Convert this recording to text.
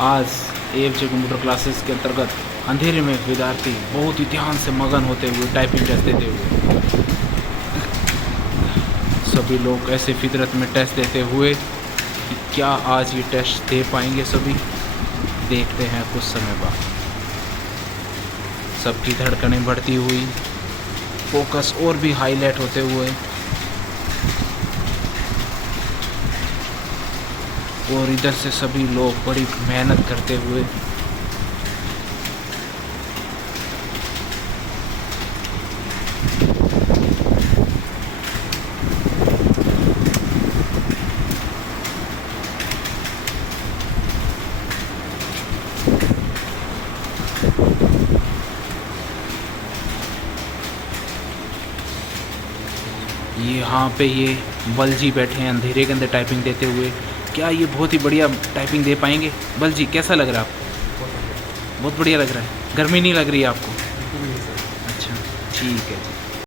आज AFJ computer classes के अंतर्गत अंधेरे में विद्यार्थी बहुत ही ध्यान से मगन होते हुए टाइपिंग टेस्ट देते हुए, सभी लोग ऐसे फितरत में टेस्ट देते हुए कि क्या आज ये टेस्ट दे पाएंगे सभी। देखते हैं कुछ समय बाद। सबकी धड़कनें बढ़ती हुई, फोकस और भी हाईलाइट होते हुए, और इधर से सभी लोग बड़ी मेहनत करते हुए यहाँ पे ये बल जी बैठे हैं अंधेरे के अंदर टाइपिंग देते हुए। क्या ये बहुत ही बढ़िया टाइपिंग दे पाएंगे? बल जी कैसा लग रहा है आपको? बहुत बढ़िया लग रहा है। गर्मी नहीं लग रही है आपको? अच्छा ठीक है जी।